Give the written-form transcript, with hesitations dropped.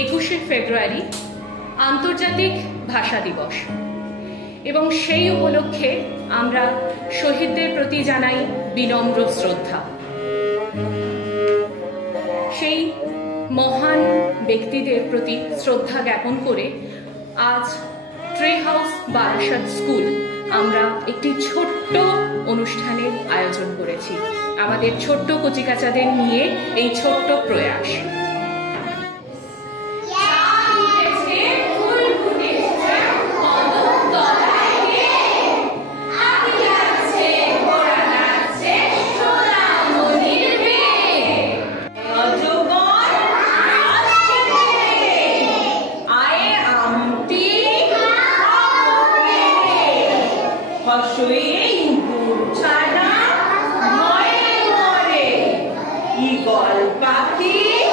21শে ফেব্রুয়ারি আন্তর্জাতিক ভাষা দিবস এবং সেই উপলক্ষে আমরা শহীদদের প্রতি জানাই বিনম্র শ্রদ্ধা। সেই মহান ব্যক্তিদের প্রতি শ্রদ্ধা জ্ঞাপন করে আজ ট্রে হাউস বারাসাত স্কুল আমরা একটি ছোট্ট অনুষ্ঠানের আয়োজন করেছি। আমাদের ছোট্ট কচিকাচাদের নিয়ে এই ছোট্ট প্রয়াস। Igor Papi